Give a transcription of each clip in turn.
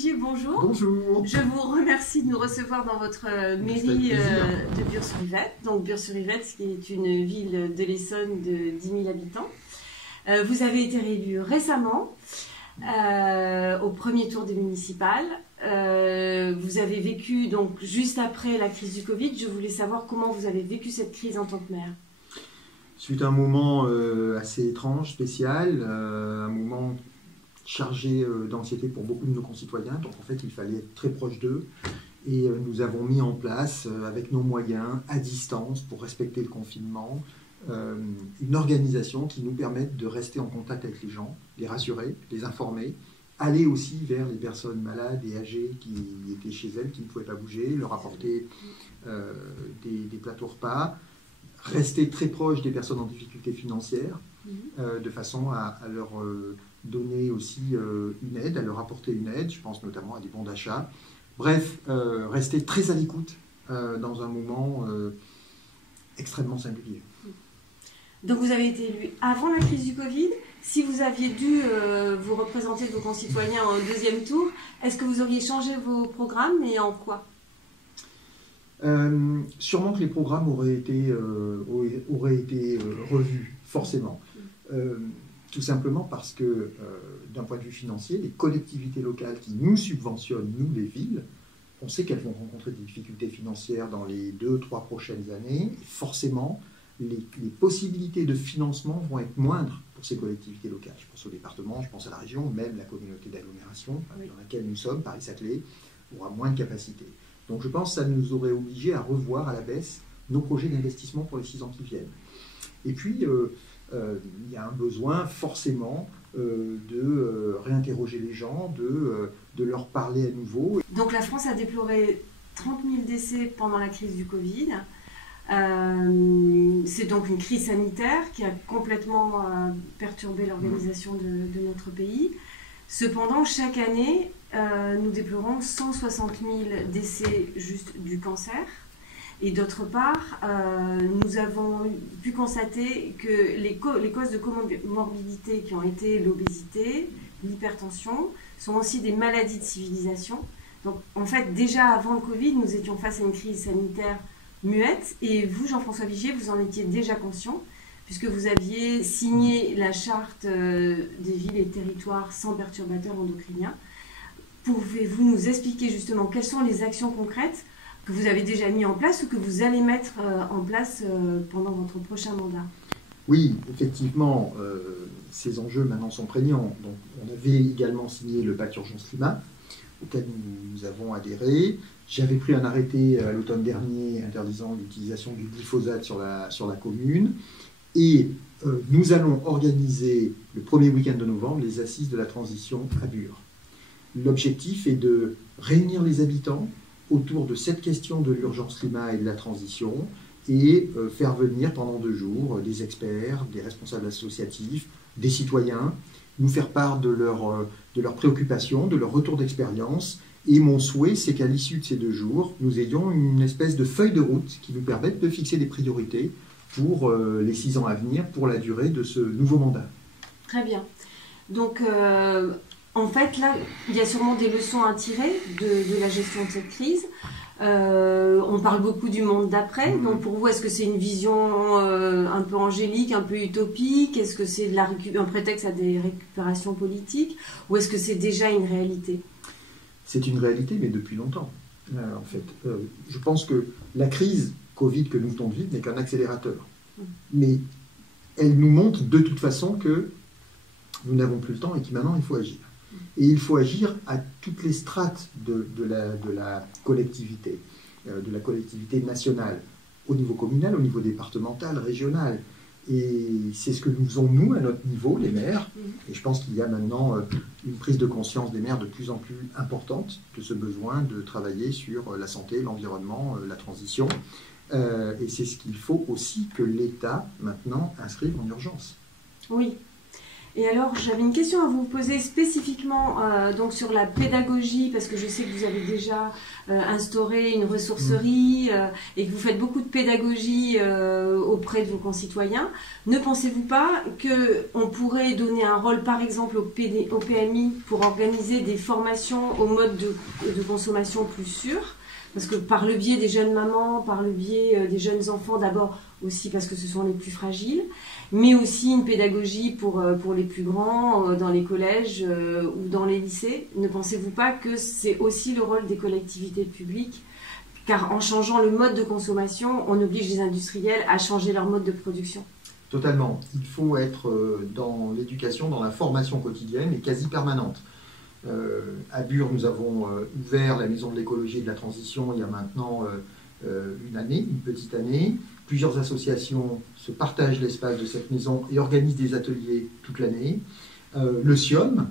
Vigier, bonjour. Bonjour. Je vous remercie de nous recevoir dans votre mairie de Bures-sur-Yvette. Donc Bures-sur-Yvette, qui est une ville de l'Essonne de 10 000 habitants. Vous avez été réélu récemment au premier tour des municipales. Vous avez vécu donc juste après la crise du Covid. Je voulais savoir comment vous avez vécu cette crise en tant que maire. Suite à un moment assez étrange, spécial, un moment chargé d'anxiété pour beaucoup de nos concitoyens, donc en fait il fallait être très proche d'eux et nous avons mis en place avec nos moyens, à distance, pour respecter le confinement, une organisation qui nous permette de rester en contact avec les gens, les rassurer, les informer, aller aussi vers les personnes malades et âgées qui étaient chez elles, qui ne pouvaient pas bouger, leur apporter des plateaux repas, rester très proche des personnes en difficulté financière, de façon à leur donner aussi une aide, à leur apporter une aide, je pense notamment à des bons d'achat. Bref, rester très à l'écoute dans un moment extrêmement singulier. Donc vous avez été élu avant la crise du Covid. Si vous aviez dû vous représenter de vos concitoyens au deuxième tour, est-ce que vous auriez changé vos programmes et en quoi ? Sûrement que les programmes auraient été revus, forcément. Tout simplement parce que, d'un point de vue financier, les collectivités locales qui nous subventionnent, nous les villes, on sait qu'elles vont rencontrer des difficultés financières dans les 2-3 prochaines années. Et forcément, les possibilités de financement vont être moindres pour ces collectivités locales. Je pense au département, je pense à la région, même la communauté d'agglomération dans laquelle nous sommes, Paris-Saclay, aura moins de capacité. Donc je pense que ça nous aurait obligés à revoir à la baisse nos projets d'investissement pour les 6 ans qui viennent. Et puis, il y a un besoin forcément de réinterroger les gens, de leur parler à nouveau. Donc la France a déploré 30 000 décès pendant la crise du Covid. C'est donc une crise sanitaire qui a complètement perturbé l'organisation de notre pays. Cependant, chaque année, nous déplorons 160 000 décès juste du cancer. Et d'autre part, nous avons pu constater que les causes de comorbidité qui ont été l'obésité, l'hypertension, sont aussi des maladies de civilisation. Donc en fait, déjà avant le Covid, nous étions face à une crise sanitaire muette. Et vous, Jean-François Vigier, vous en étiez déjà conscient, puisque vous aviez signé la charte des villes et territoires sans perturbateurs endocriniens. Pouvez-vous nous expliquer justement quelles sont les actions concrètes que vous avez déjà mis en place ou que vous allez mettre en place pendant votre prochain mandat? Oui, effectivement, ces enjeux maintenant sont prégnants. Donc, on avait également signé le pacte Urgence Climat, auquel nous avons adhéré. J'avais pris un arrêté à l'automne dernier interdisant l'utilisation du glyphosate sur la commune. Et nous allons organiser le premier week-end de novembre les assises de la transition à Bures. L'objectif est de réunir les habitants autour de cette question de l'urgence climat et de la transition et faire venir pendant 2 jours des experts, des responsables associatifs, des citoyens, nous faire part de leurs préoccupations, de leur retour d'expérience. Et mon souhait, c'est qu'à l'issue de ces 2 jours, nous ayons une espèce de feuille de route qui nous permette de fixer des priorités pour les 6 ans à venir, pour la durée de ce nouveau mandat. Très bien. Donc, en fait, là, il y a sûrement des leçons à tirer de la gestion de cette crise. On parle beaucoup du monde d'après. Donc, pour vous, est-ce que c'est une vision un peu angélique, un peu utopique? Est-ce que c'est un prétexte à des récupérations politiques? Ou est-ce que c'est déjà une réalité? C'est une réalité, mais depuis longtemps, en fait. Je pense que la crise Covid que nous venons de vivre n'est qu'un accélérateur. Mais elle nous montre de toute façon que nous n'avons plus le temps et que maintenant il faut agir. Et il faut agir à toutes les strates de la collectivité nationale, au niveau communal, au niveau départemental, régional. Et c'est ce que nous faisons, nous, à notre niveau, les maires. Et je pense qu'il y a maintenant une prise de conscience des maires de plus en plus importante de ce besoin de travailler sur la santé, l'environnement, la transition. Et c'est ce qu'il faut aussi que l'État, maintenant, inscrive en urgence. Oui. Et alors, j'avais une question à vous poser spécifiquement donc sur la pédagogie, parce que je sais que vous avez déjà instauré une ressourcerie et que vous faites beaucoup de pédagogie auprès de vos concitoyens. Ne pensez-vous pas qu'on pourrait donner un rôle, par exemple, au PMI pour organiser des formations au mode de consommation plus sûr? Parce que par le biais des jeunes mamans, par le biais des jeunes enfants, d'abord aussi parce que ce sont les plus fragiles, mais aussi une pédagogie pour les plus grands dans les collèges ou dans les lycées. Ne pensez-vous pas que c'est aussi le rôle des collectivités publiques? Car en changeant le mode de consommation, on oblige les industriels à changer leur mode de production. Totalement. Il faut être dans l'éducation, dans la formation quotidienne et quasi permanente. À Bure, nous avons ouvert la Maison de l'écologie et de la transition il y a maintenant une petite année. Plusieurs associations se partagent l'espace de cette maison et organisent des ateliers toute l'année. Le SIOM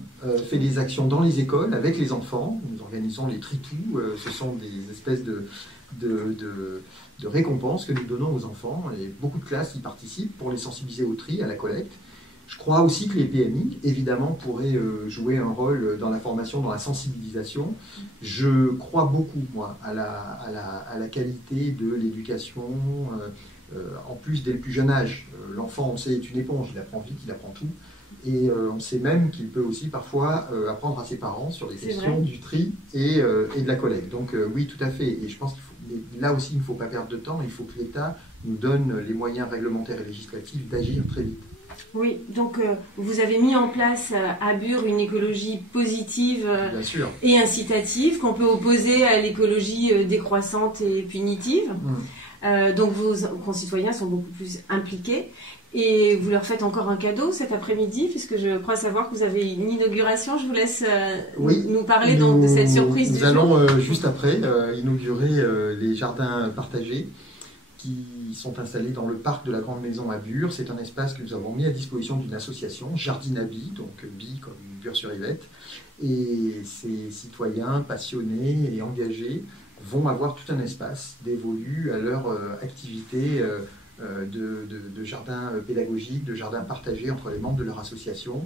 fait des actions dans les écoles avec les enfants. Nous organisons les tritous. Ce sont des espèces de récompenses que nous donnons aux enfants. Et beaucoup de classes y participent pour les sensibiliser au tri, à la collecte. Je crois aussi que les PMI, évidemment, pourraient jouer un rôle dans la formation, dans la sensibilisation. Je crois beaucoup, moi, à la qualité de l'éducation, en plus dès le plus jeune âge. L'enfant, on sait, est une éponge, il apprend vite, il apprend tout. Et on sait même qu'il peut aussi parfois apprendre à ses parents sur les questions du tri et de la collecte. Donc oui, tout à fait. Et je pense qu'il là aussi, il ne faut pas perdre de temps. Il faut que l'État nous donne les moyens réglementaires et législatifs d'agir très vite. Oui, donc vous avez mis en place à Bure une écologie positive et incitative qu'on peut opposer à l'écologie décroissante et punitive. Donc vos concitoyens sont beaucoup plus impliqués et vous leur faites encore un cadeau cet après-midi puisque je crois savoir que vous avez une inauguration. Je vous laisse nous parler donc de cette surprise du jour. Nous allons juste après inaugurer les jardins partagés qui sont installés dans le parc de la Grande Maison à Bure. C'est un espace que nous avons mis à disposition d'une association, Jardinabi, donc Bi comme Bure-sur-Yvette. Et ces citoyens passionnés et engagés vont avoir tout un espace dévolu à leur activité de jardin pédagogique, de jardin partagé entre les membres de leur association.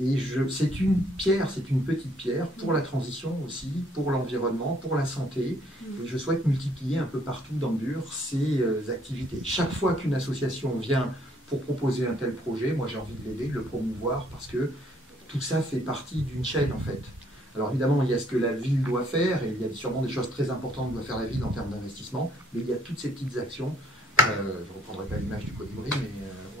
Et c'est une pierre, c'est une petite pierre pour la transition aussi, pour l'environnement, pour la santé. Et je souhaite multiplier un peu partout dans Bure ces activités. Chaque fois qu'une association vient pour proposer un tel projet, moi j'ai envie de l'aider, de le promouvoir, parce que tout ça fait partie d'une chaîne en fait. Alors évidemment, il y a ce que la ville doit faire, et il y a sûrement des choses très importantes que doit faire la ville en termes d'investissement, mais il y a toutes ces petites actions. Je ne reprendrai pas l'image du colibri, mais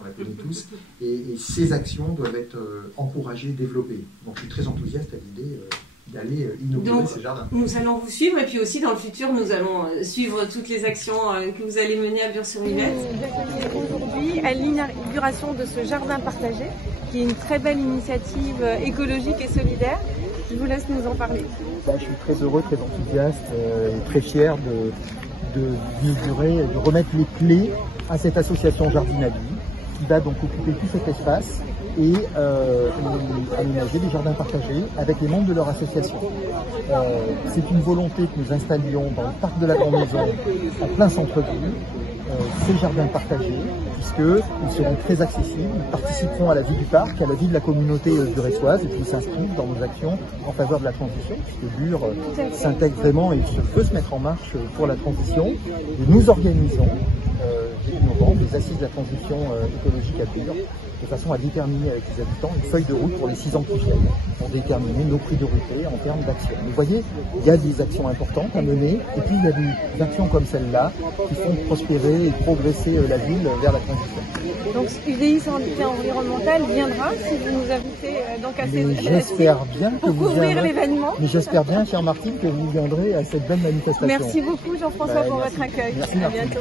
on la connaît tous. Et ces actions doivent être encouragées, développées. Donc je suis très enthousiaste à l'idée d'aller inaugurer ces jardins. Nous allons vous suivre, et puis aussi dans le futur, nous allons suivre toutes les actions que vous allez mener à Bure-sur-Yvette. Aujourd'hui, à l'inauguration de ce jardin partagé, qui est une très belle initiative écologique et solidaire. Je vous laisse nous en parler. Je suis très heureux, très enthousiaste et très fier d'inaugurer, de remettre les clés à cette association Jardinabi qui va donc occuper tout cet espace et aménager des jardins partagés avec les membres de leur association. C'est une volonté que nous installions dans le parc de la Grande Maison, en plein centre-ville, ces jardins partagés, puisqu'ils seront très accessibles, ils participeront à la vie du parc, à la vie de la communauté buressoise, et puis ils s'inscrivent dans nos actions en faveur de la transition, puisque Bure s'intègre vraiment et peut se mettre en marche pour la transition. Et nous organisons début novembre les assises de la transition écologique à Bure, de façon à déterminer avec les habitants une feuille de route pour les 6 ans qui viennent, pour déterminer nos priorités en termes d'action. Vous voyez, il y a des actions importantes à mener, et puis il y a des actions comme celle-là qui font prospérer et progresser la ville vers la transition. Donc UDI Santé Environnementale viendra si vous nous invitez donc à cette j'espère bien que vous couvrir l'événement. Mais j'espère bien, chère Martine, que vous viendrez à cette belle manifestation. Merci beaucoup Jean-François pour votre accueil. Merci, à bientôt.